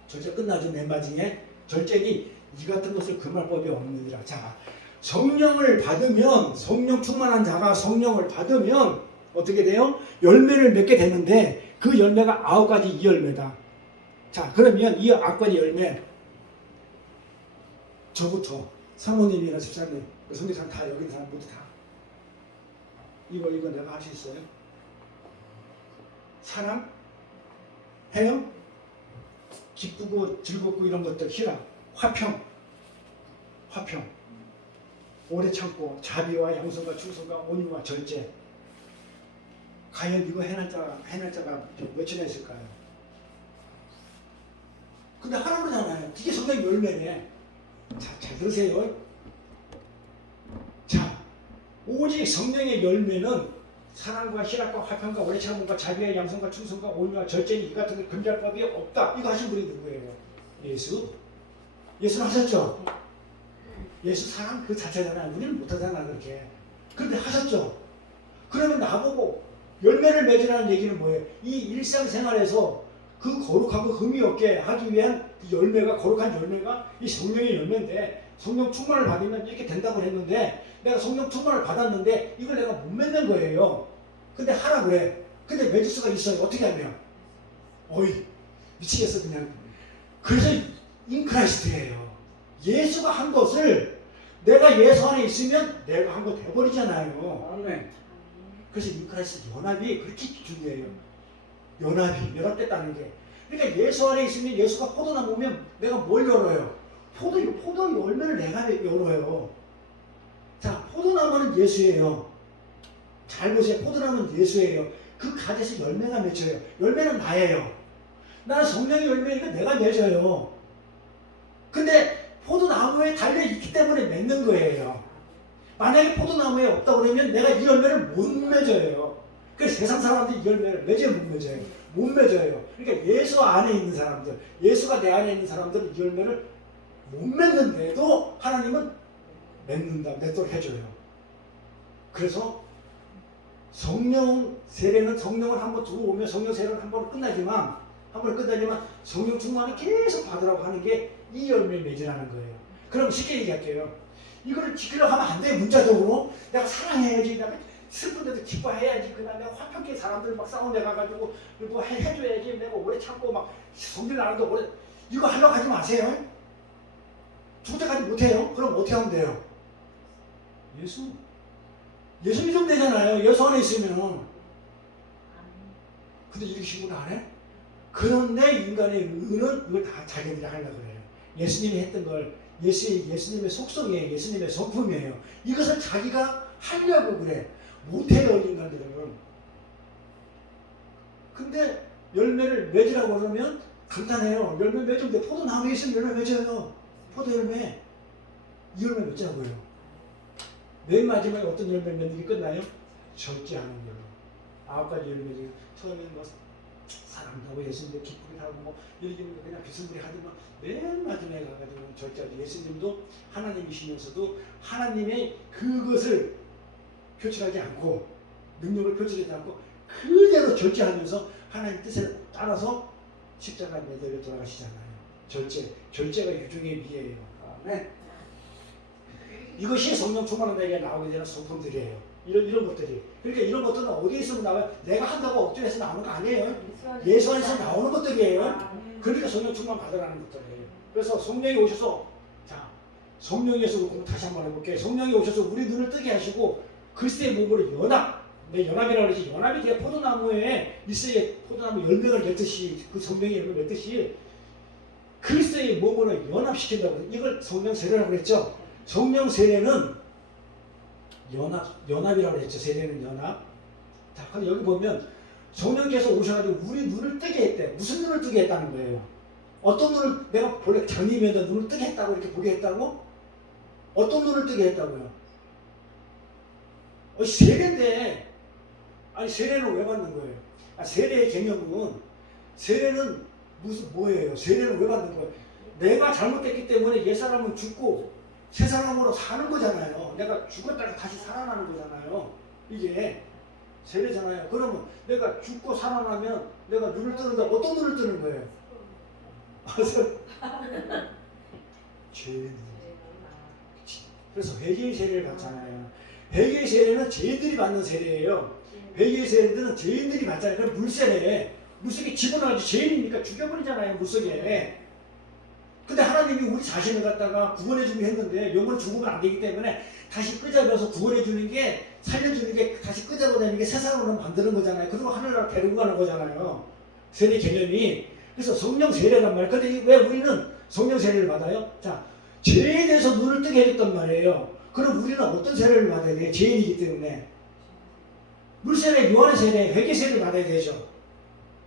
절제 끝나죠. 맨 마지막에 절제니 이 같은 것을 금할 법이 없느니라. 자, 성령을 받으면 성령 충만한 자가 성령을 받으면 어떻게 돼요? 열매를 맺게 되는데 그 열매가 9가지 이 열매다. 자, 그러면 이 9가지 열매 저부터 사모님이나 집사님, 성교사님 다 여기 있는 사람 모두 다 이거 내가 할 수 있어요? 사랑, 해요? 기쁘고 즐겁고 이런 것들, 희락, 화평, 오래 참고 자비와 양선과 충성과 온유와 절제. 과연 이거 해날자가 몇이나 있을까요? 근데 하라고 그러잖아요. 이게 성경의 열매네. 자, 잘 들으세요. 자, 오직 성령의 열매는 사랑과 희락과 화평과 오래 참음과 자비와 양선과 충성과 온유와 절제니 이 같은 걸 금지할 법이 없다. 이거 하신 분이 누구예요? 예수. 예수는 하셨죠? 예수 사랑 그 자체잖아요. 우리는 못하잖아 그렇게. 그런데 하셨죠? 그러면 나보고 열매를 맺으라는 얘기는 뭐예요? 이 일상생활에서 그 거룩하고 흠이 없게 하기 위한 그 열매가, 거룩한 열매가 이 성령의 열매인데, 성령 충만을 받으면 이렇게 된다고 했는데, 내가 성령 충만을 받았는데 이걸 내가 못 맺는 거예요. 근데 하라 그래. 근데 맺을 수가 있어요. 어떻게 하면? 어이, 미치겠어 그냥. 그래서 인크라이스트예요. 예수가 한 것을 내가 예수 안에 있으면 내가 한 거 돼버리잖아요. 아멘. 그래서 인크라이스트 연합이 그렇게 중요해요. 연합됐다는 게. 그러니까 예수 안에 있으면, 예수가 포도나무면 내가 뭘 열어요? 포도 열매를 내가 열어요. 자, 포도나무는 예수예요. 잘 보세요. 포도나무는 예수예요. 그 가지에서 열매가 맺혀요. 열매는 나예요. 나는 성령의 열매니까 내가 맺어요. 근데 포도나무에 달려있기 때문에 맺는 거예요. 만약에 포도나무에 없다 그러면 내가 이 열매를 못 맺어요. 그래서 세상 사람들이 이 열매를 맺어요, 못 맺어요? 못 맺어요. 그러니까 예수 안에 있는 사람들, 예수가 내 안에 있는 사람들은 이 열매를 못 맺는데도 하나님은 맺도록 해줘요. 그래서 성령 세례는 성령을 한번 들어오면 성령 세례는 한 번 끝나지만 성령 충만을 계속 받으라고 하는 게 이 열매 맺으라는 거예요. 그럼 쉽게 얘기할게요. 이거를 지키려고 하면 안 돼요. 문자적으로 내가 사랑해야지, 내가 슬픈데도 기뻐해야지, 그다음에 내가 화평케 사람들 막 싸운 데 가가지고 뭐 해줘야지, 내가 오래 참고 막 성질 나는데 오래, 이거 하려고 하지 마세요. 죽을 때까지 못해요. 그럼 어떻게 하면 돼요? 예수 믿으면 되잖아요. 예수 안에 있으면. 근데 이렇게 신고는 안 해? 그런데 인간의 의는 이걸 다 자기들이 하려고 그래요. 예수님이 했던 걸, 예수님의 속성이에요. 예수님의 성품이에요. 이것을 자기가 하려고 그래. 못해요, 인간들은. 근데 열매를 맺으라고 그러면 간단해요. 열매 맺으면 돼. 포도나무에 있으면 열매 맺어요. 포도 열매. 이 열매 맺자고요. 맨 마지막에 어떤 열매 맺는 게 끝나요? 적지 않은 열매. 9가지 열매 맺어요. 처음에는 뭐 사랑하고 예수님도 기쁘게 하고 뭐 이러기는 그냥 비스무리 하지만 맨 마지막에 가가지고 절제하죠. 예수님도 하나님이시면서도 하나님의 그것을 표출하지 않고, 능력을 표출하지 않고 그대로 절제하면서 하나님 뜻에 따라서 십자가에 매달려 돌아가시잖아요. 절제가 유종의 미예요. 네. 이것이 성령 충만한 자에게 나오게 되는 성품들이에요. 이런 것들이. 그러니까 이런 것들은 어디에서 나와요? 내가 한다고 억지로해서 나오는 거 아니에요. 예수 안에서 나오는 것들이에요. 그러니까 성령 충만 받으라는 것들이에요. 그래서 성령이 오셔서, 자, 성령에서 그렇고 다시 한번 해볼게요. 성령이 오셔서 우리 눈을 뜨게 하시고 그리스도의 몸으로 연합이라고 그러지. 연합이 돼. 포도나무에 있어야 포도나무 열매를 맺듯이, 그 성령의 열매를 맺듯이 그리스도의 몸으로 연합시킨다고. 이걸 성령 세례라고 그랬죠. 성령 세례는 연합이라고 했죠. 세례는 연합. 자, 근데 여기 보면 성령께서 오셔가지고 우리 눈을 뜨게 했대. 무슨 눈을 뜨게 했다는 거예요? 어떤 눈을, 내가 원래 견이면 눈을 뜨게 했다고 이렇게 보게 했다고? 어떤 눈을 뜨게 했다고요? 세례인데, 아니 세례는 왜 받는 거예요? 세례의 개념은, 세례는 뭐예요? 세례는 왜 받는 거예요? 내가 잘못됐기 때문에 옛사람은 죽고 새 사람으로 사는 거잖아요. 내가 죽었다가 다시 살아나는 거잖아요. 이게 세례잖아요. 그러면 내가 죽고 살아나면 내가 눈을 뜨는데 어떤 눈을 뜨는 거예요? 죄의 눈. 그래서 회개의 세례를 받잖아요. 회개의 세례는 죄인들이 받는 세례예요. 회개의 세례들은 죄인들이 받잖아요. 그럼 물세례. 물속에 집어넣어가지고 죄인이니까 죽여버리잖아요. 물속에. 근데 하나님이 우리 자신을 갖다가 구원해주기 했는데 영을 죽으면 안 되기 때문에 다시 끄잡아서 구원해주는 게, 살려주는 게, 다시 끄잡아내는 게 세상으로 만드는 거잖아요. 그리고 하늘나라 데리고 가는 거잖아요. 세례 개념이. 그래서 성령 세례란 말이에요. 근데 왜 우리는 성령 세례를 받아요? 자, 죄에 대해서 눈을 뜨게 해줬단 말이에요. 그럼 우리는 어떤 세례를 받아야 돼요? 죄인이기 때문에. 물세례, 요한의 세례, 회개 세례를 받아야 되죠.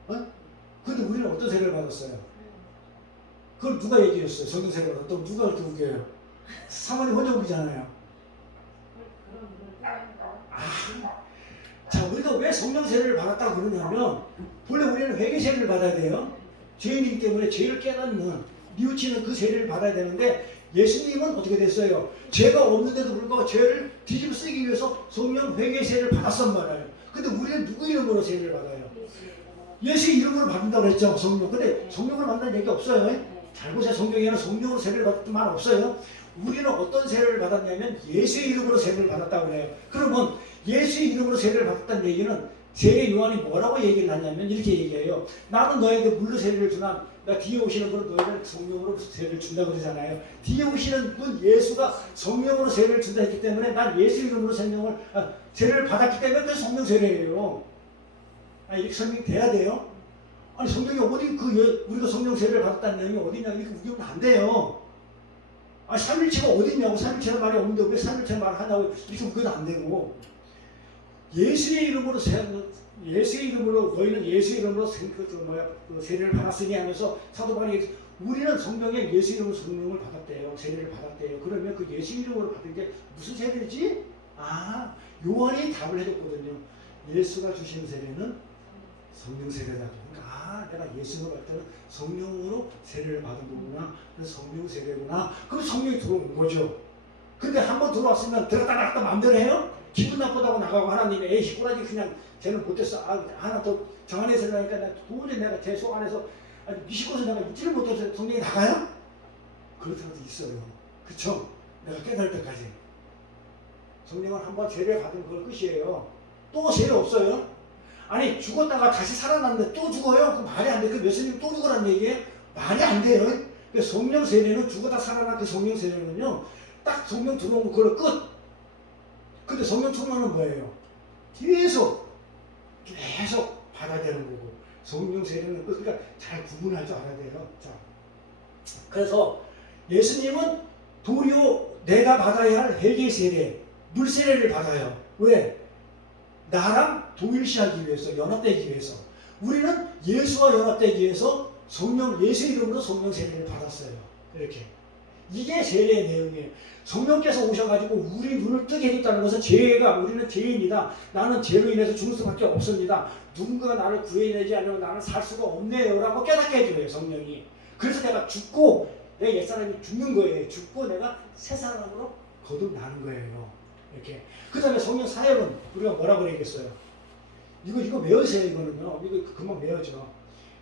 근데 우리는 어떤 세례를 받았어요? 그걸 누가 얘기했어요? 성령 세례를 받았다고 누가 그렇게 우겨요? 사모님 혼자 우기잖아요. 자, 우리가 왜 성령 세례를 받았다고 그러냐면, 본래 우리는 회개 세례를 받아야 돼요. 죄인이기 때문에 죄를 깨닫는, 뉘우치는 그 세례를 받아야 되는데, 예수님은 어떻게 됐어요? 죄가 없는데도 불구하고 죄를 뒤집어 쓰기 위해서 성령 회개 세례를 받았단 말이에요. 근데 우리는 누구 이름으로 세례를 받아요? 예수 이름으로 받는다고 그랬죠, 성령. 근데 성령을 받는 얘기 없어요. 잘 보세요. 성경에는 성령으로 세례를 받았던 말 없어요. 우리는 어떤 세례를 받았냐면 예수의 이름으로 세례를 받았다고 그래요. 그러면 예수의 이름으로 세례를 받았다는 얘기는 세례 요한이 뭐라고 얘기를 하냐면 이렇게 얘기해요. 나는 너에게 물로 세례를 주나 나 뒤에 오시는 분은 너에게 성령으로 세례를 준다고 그러잖아요. 뒤에 오시는 분 예수가 성령으로 세례를 준다 했기 때문에 난 예수 이름으로 세례를 받았기 때문에 그 성령 세례예요. 이렇게 설명이 돼야 돼요. 아니 성경이 어디 우리가 성령 세례를 받았다는 내용이 어디냐 이렇게 우기면 안 돼요. 삼일체가 어딨냐고, 삼일체는 말이 없는데 왜 삼일체 말을 하냐고 이렇게 우겨도 안 되고, 예수의 이름으로 너희는 예수의 이름으로 세례를 받았으니 하면서 사도 바울이 우리는 성경에 예수 이름으로 성령을 받았대요. 세례를 받았대요. 그러면 그 예수 이름으로 받은 게 무슨 세례지? 요한이 답을 해줬거든요. 예수가 주신 세례는 성령 세례다. 그러니까 내가 예수를 받을 때는 성령으로 세례를 받은 거구나. 그래서 성령 세례구나. 그럼 성령이 들어온 거죠. 근데 한번 들어왔으면 들어갔다 나갔다 마음대로 해요? 기분 나쁘다고 나가고 하나님이 에이 시꾸라지 그냥 쟤는 못했어. 하나 더 정한해서 나니까 도저히 내가 제 속 안에서 미식고서 내가 잊지를 못해서 성령이 나가요? 그럴 때도 있어요. 그쵸? 내가 깨달을 때까지. 성령은 한번 세례 받은 그걸 끝이에요. 또 세례 없어요? 아니 죽었다가 다시 살아났는데 또 죽어요? 그 말이 안 돼. 그 예수님 또 죽으란 얘기예요? 말이 안 돼요. 그 성령 세례는 죽었다 살아난 그 성령 세례는요, 딱 성령 들어오면 그걸 끝. 근데 성령 충만은 뭐예요? 계속 받아야 되는 거고, 성령 세례는 끝. 그러니까 잘 구분할 줄 알아야 돼요. 자, 그래서 예수님은 도리어 내가 받아야 할 회개 세례, 물 세례를 받아요. 왜? 나랑 동일시하기 위해서, 연합되기 위해서. 우리는 예수와 연합되기 위해서 예수 이름으로 성령 세례를 받았어요. 이렇게. 이게 세례의 내용이에요. 성령께서 오셔가지고 우리 눈을 뜨게 해줬다는 것은 우리는 죄인이다. 나는 죄로 인해서 죽을 수밖에 없습니다. 누군가가 나를 구해내지 않으면 나는 살 수가 없네요. 라고 깨닫게 해줘요, 성령이. 그래서 내가 죽고, 내 옛사람이 죽는 거예요. 죽고 내가 새 사람으로 거듭나는 거예요. 이렇게. 그 다음에 성령 사역은 우리가 뭐라고 얘기했어요? 이거 외우세요, 이거는요. 이거 금방 외워져.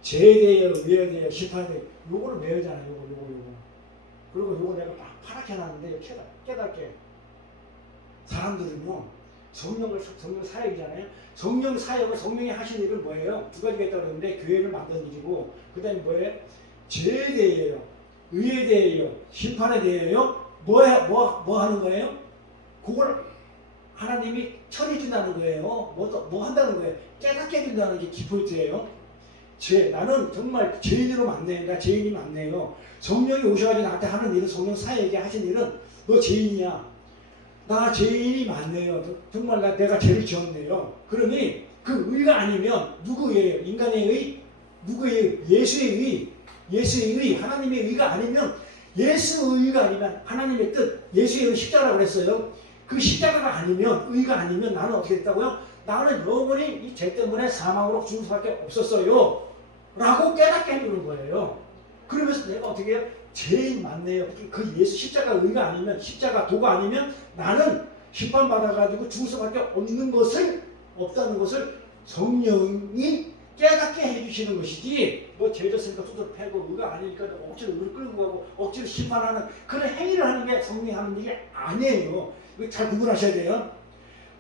죄에 대해 외워야 돼요. 심판에 대해. 요거는 외우잖아요, 요거. 그리고 요거 내가 막 파랗게 해놨는데, 깨닫게. 사람들은요, 성령 사역이잖아요. 성령 사역을 성령이 하신 일은 뭐예요? 두 가지가 있다고 그러는데, 교회를 만드는 일이고, 그 다음에 뭐예요? 죄에 대해요. 의에 대해요. 심판에 대해요. 뭐 하는 거예요? 그걸 하나님이 처리해준다는 거예요. 뭐 한다는 거예요? 깨닫게 해준다는 게 키포인트예요. 나는 정말 죄인으로 맞네요. 나 죄인이 맞네요. 성령이 오셔가지고 나한테 하는 일은, 성령 사역에 하신 일은 너 죄인이야. 나 죄인이 맞네요. 정말 내가 죄를 지었네요. 그러니 그 의가 아니면 누구예요? 인간의 의? 누구예요? 예수의 의, 하나님의 의가 아니면, 예수의 의가 아니면 하나님의 뜻, 예수의 의 십자가라고 그랬어요. 그 십자가가 아니면, 의가 아니면 나는 어떻게 됐다고요? 나는 영원히 이 죄 때문에 사망으로 죽을 수밖에 없었어요. 라고 깨닫게 해주는 거예요. 그러면서 내가 어떻게 해요? 죄인 맞네요. 그 예수 십자가 의가 아니면, 십자가 도가 아니면 나는 심판받아가지고 죽을 수밖에 없다는 것을 성령이 깨닫게 해주시는 것이지, 죄 졌으니까 두드러 패고 의가 아니니까 억지로 의를 끌고 가고 억지로 심판하는 그런 행위를 하는 게 성령이 하는 일이 아니에요. 이거 잘 구분하셔야 돼요.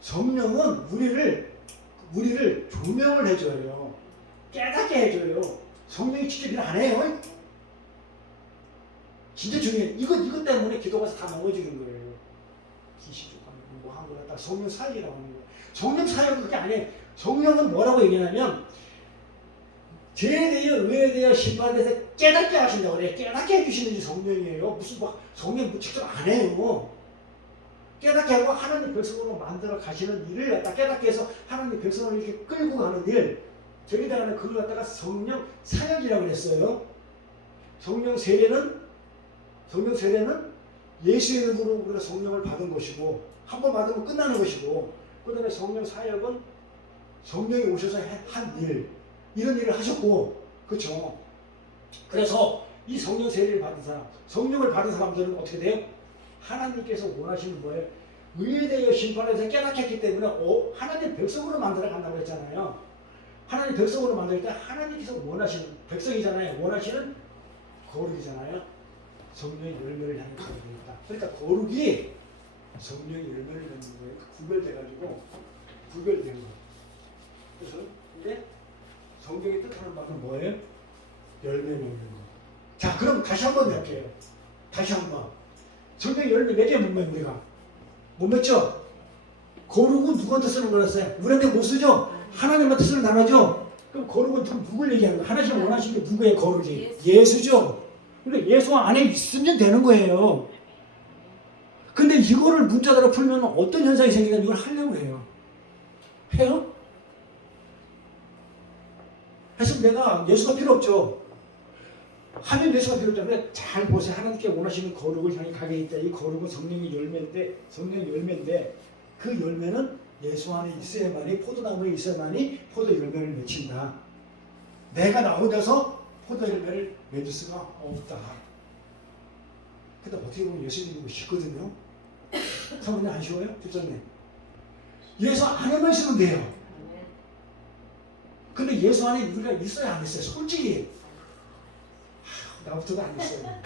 성령은 우리를 조명을 해줘요. 깨닫게 해줘요. 성령이 직접 일 안 해요. 진짜 중요해. 이것 때문에 기도가 다 넘어지는 거예요. 기시족하면 뭐 하고 딱 성령 사역이라고 하는 거예요. 성령 사역은 그게 아니에요. 성령은 뭐라고 얘기하냐면 죄에 대하여 의에 대하여 심판에 대해서 깨닫게 하신다고 그래. 깨닫게 해주시는 게 성령이에요. 무슨 뭐 성령 뭐 직접 안 해요. 깨닫게 하고 하나님 백성으로 만들어 가시는 일을 갖다 깨닫게 해서 하나님 백성을 이렇게 끌고 가는 일, 저기다가는 그걸 갖다가 성령 사역이라고 그랬어요. 성령 세례는 예수의 이름으로 우리가 성령을 받은 것이고 한 번 받으면 끝나는 것이고, 그 다음에 성령 사역은 성령이 오셔서 한 일, 이런 일을 하셨고, 그렇죠. 그래서 이 성령 세례를 받은 사람, 성령을 받은 사람들은 어떻게 돼요? 하나님께서 원하시는 거예요. 의에 대하여 심판에서 깨닫게 했기 때문에 하나님 백성으로 만들어 간다고 했잖아요. 하나님 백성으로 만들 때 하나님께서 원하시는 백성이잖아요. 원하시는 거룩이잖아요. 성령의 열매를 향해 거룩이다. 그러니까 거룩이 성령의 열매를 맺는 거예요. 구별된 거. 그래서 이제 성경이 뜻하는 바는 뭐예요? 열매 맺는 거. 자, 그럼 다시 한번 맺게요. 다시 한번. 성경의 열매 맺게 못 맺, 우리가. 못 맺죠? 거룩은 누구한테 쓰는 거였어요? 우리한테 못 쓰죠? 하나님한테 쓰는 단어죠? 그럼 거룩은 누굴 얘기하는 거예요? 하나님 원하시는 게 누구예요, 거룩이? 예수죠? 근데 예수 안에 있으면 되는 거예요. 근데 이거를 문자대로 풀면 어떤 현상이 생기냐면 이걸 하려고 해요. 해요? 해서 내가 예수가 필요 없죠. 하면 예수가 필요 없잖아요. 잘 보세요. 하나님께 원하시는 거룩을 향해 가게 있다. 이 거룩은 성령의 열매인데 그 열매는 예수 안에 있어야만이, 포도나무에 있어야만이 포도 열매를 맺힌다. 내가 나 혼자서 포도 열매를 맺을 수가 없다. 근데 어떻게 보면 예수님이 쉽거든요. 사모님 안 쉬워요? 집사님. 예수 안에만 있으면 돼요. 근데 예수 안에 우리가 있어요, 안 있어요? 솔직히 나부터도 안 있어요.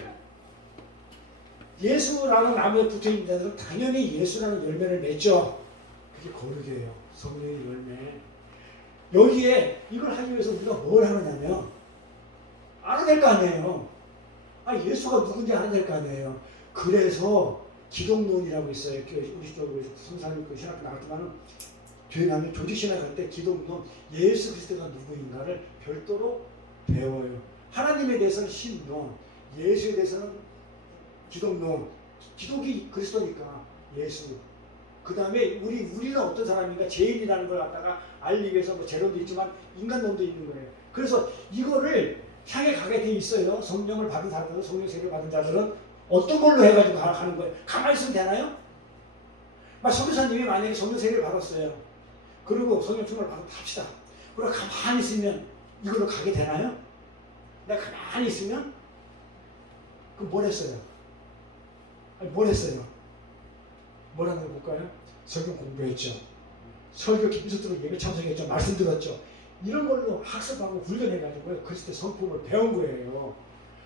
예수라는 나무에 붙어있는 자들은 당연히 예수라는 열매를 맺죠. 그게 거룩이에요. 성령의 열매. 여기에 이걸 하기 위해서 우리가 뭘 하느냐면 알아야 될 거 아니에요. 예수가 누군지 알아야 될 거 아니에요. 그래서 기독론이라고 있어요. 우리 쪽으로 선사님 그 신학교 나갔지만은 교회 가면 조직신학 할 때 기독론, 예수 그리스도가 누구인가를 별도로 배워요. 하나님에 대해서는 신론, 예수에 대해서는 기독론, 기독이 그리스도니까 예수. 그 다음에 우리는 어떤 사람인가, 죄인이라는 걸 갖다가 알리기 위해서 뭐 재론도 있지만 인간론도 있는 거예요. 그래서 이거를 향해 가게 돼 있어요. 성령을 받은 사람들은, 성령 세례를 받은 자들은 어떤 걸로 해가지고 가는 거예요. 가만히 있으면 되나요? 선교사님이 만약에 성령 세례를 받았어요. 그리고 성령 충만을 받았다 합시다. 그리고 가만히 있으면 이걸로 가게 되나요? 내가 가만히 있으면? 그럼 뭘 했어요? 뭘 했어요? 뭐라는 거 볼까요? 성경 공부했죠. 설교 기도 들고 예배 참석했죠. 말씀 들었죠. 이런 걸로 학습하고 훈련해가지고 그리스도 성품을 배운 거예요.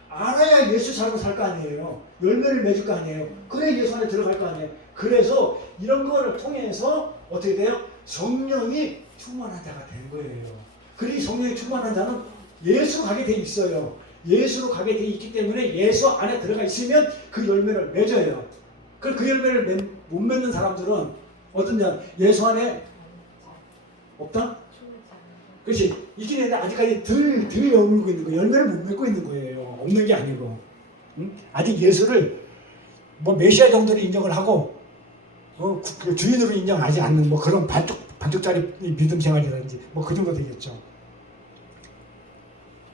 알아야 예수 살고 살 거 아니에요. 열매를 맺을 거 아니에요. 그래 예수 안에 들어갈 거 아니에요. 그래서 이런 거를 통해서 어떻게 돼요? 성령이 충만한 자가 된 거예요. 그리 성령이 충만한 자는 예수 가게 돼 있어요. 예수로 가게 돼 있기 때문에 예수 안에 들어가 있으면 그 열매를 맺어요. 그 열매를 못 맺는 사람들은 어떠냐? 예수 안에 없다? 그렇지. 있긴 했는데 아직까지 덜 머물고 있는 거예요. 열매를 못 맺고 있는 거예요. 없는 게 아니고. 응? 아직 예수를 뭐 메시아 정도로 인정을 하고 주인으로 인정하지 않는 뭐 그런 반쪽짜리 믿음 생활이라든지 뭐 그 정도 되겠죠.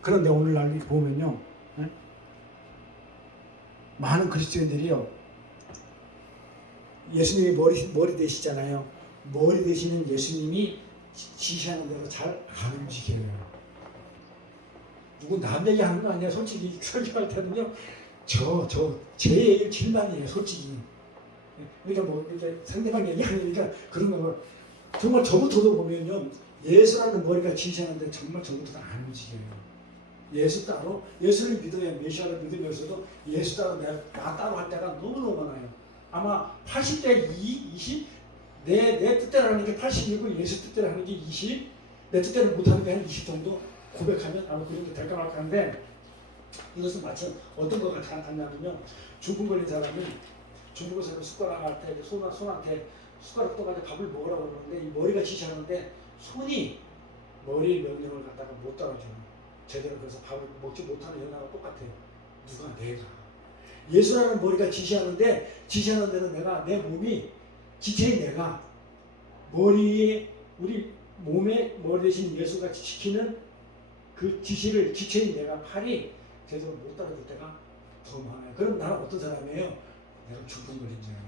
그런데 오늘날 보면요, 많은 그리스도인들이요, 예수님이 머리 되시잖아요. 머리 되시는 예수님이 지시하는 대로 잘 안 움직여요. 누구 남 얘기하는 거 아니야. 솔직히 설교할 때는요, 제 질만이에요. 솔직히. 그러니까 뭐 이렇게 상대방 얘기하니까 그런 거 정말 저부터도 보면요, 예수라는 머리가 지시하는데 정말 저부터도 안 움직여요. 예수 따로, 예수를 믿어야 메시아를 믿으면서도 예수 따로 나 따로 할 때가 너무너무 많아요. 아마 80대 20, 내 뜻대로 하는 게 80이고 예수 뜻대로 하는 게 20, 내 뜻대로 못하는 게 한 20 정도 고백하면 아마 그 정도 될까 말까 하는데, 이것은 마치 어떤 것 같냐면요. 중풍 걸린 사람이 중국에서 숟가락한테 손한테 숟가락 떠가지고 밥을 먹으라고 그러는데 이 머리가 지시하는데 손이 머리의 명령을 갖다가 못 따라줘요. 제대로 그래서 밥을 먹지 못하는 현상과 똑같아요. 누가? 내가. 예수라는 머리가 지시하는데 지시하는 데는 내가 내 몸이 지체인 내가 머리에 우리 몸에 머리 대신 예수가 지키는 그 지시를 지체인 내가 팔이 제대로 못 따라줄 때가 더 많아요. 그럼 나는 어떤 사람이에요? 내가 중풍 걸린 자예요.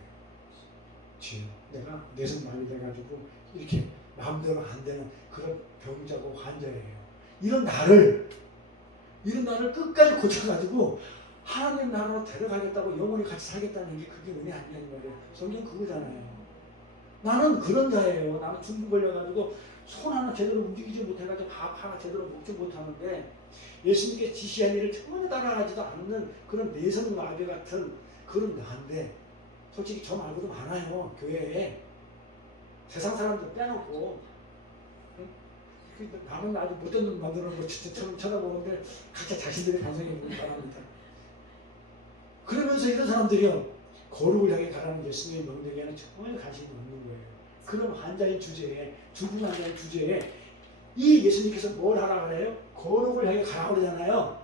죄요. 내가 내성 마비돼가지고 이렇게 마음대로 안 되는 그런 병자고 환자예요. 이런 나를 끝까지 고쳐가지고 하나님 나라로 데려가겠다고 영원히 같이 살겠다는 게 그게 은혜 아니냐는 말이에요. 성경 그거잖아요. 나는 그런 자예요. 나는 중풍 걸려가지고 손 하나 제대로 움직이지 못해가지고 밥 하나 제대로 먹지 못하는데 예수님께 지시한 일을 전혀 따라가지도 않는 그런 내성마비 같은 그런 나인데 솔직히 저 말고도 많아요. 교회에 세상 사람들 빼놓고 나는 아주 못된 놈 만드는 것처럼 쳐다보는데 각자 자신들의 반성해 보기 바랍니다. 그러면서 이런 사람들이요 거룩을 향해 가라는 예수님의 명령에는 전혀 관심이 없는 거예요. 그런 환자의 주제에 죽은 환자의 주제에 이 예수님께서 뭘 하라 그래요? 거룩을 향해 가라고 그러잖아요.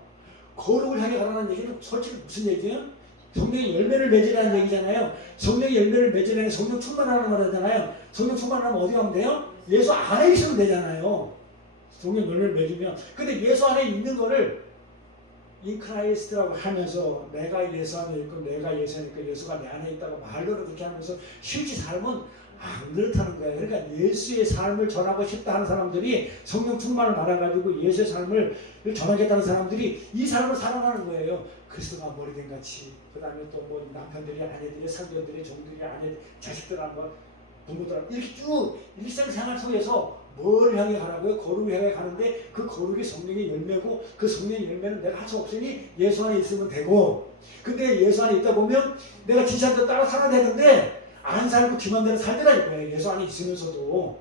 거룩을 향해 가라는 얘기는 솔직히 무슨 얘기예요? 성령의 열매를 맺으라는 얘기잖아요. 성령의 열매를 맺으라는 성령 충만하는 거잖아요. 성령 충만하면 어디 가면 돼요? 예수 안에 있으면 되잖아요. 성령 열매를 맺으면. 근데 예수 안에 있는 거를 인크라이스트라고 하면서 내가 예수 안에 있고 내가 예수 안에 있고 예수가 내 안에 있다고 말로는 그렇게 하면서 실제 삶은 안 그렇다는 거예요. 그러니까 예수의 삶을 전하고 싶다 하는 사람들이 성령 충만을 받아가지고 예수의 삶을 전하겠다는 사람들이 이 삶을 살아가는 거예요. 그리스도가 머리된 같이. 그 다음에 또 뭐 남편들이 아내들이 상견들이 종들이 아내 자식들하고 부모들하고 이렇게 쭉 일상생활 속에서 뭘 향해 가라고요? 거룩을 향해 가는데 그 거룩이 성령의 열매고 그 성령의 열매는 내가 할 수 없으니 예수 안에 있으면 되고 근데 예수 안에 있다 보면 내가 지시한 대로 따라 살아야 되는데 안 살고 기만대로 살더라 이거예요. 예수 안에 있으면서도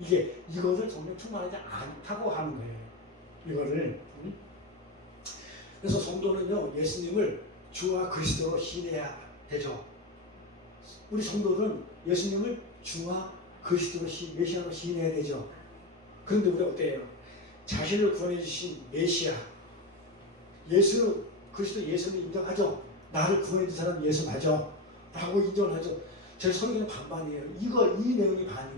이것을 성령 충만하지 않다고 하는 거예요. 이거를 그래서 성도는요 예수님을 주와 그리스도로 신해야 되죠. 우리 성도는 예수님을 주와 그리스도로 메시아로 신해야 되죠. 그런데 우리 어때요? 자신을 구원해 주신 메시아 그리스도 예수를 인정하죠. 나를 구원해 준 사람 예수 맞아 라고 인정을 하죠. 제 설교는 반반이에요. 이 내용이 반이에요.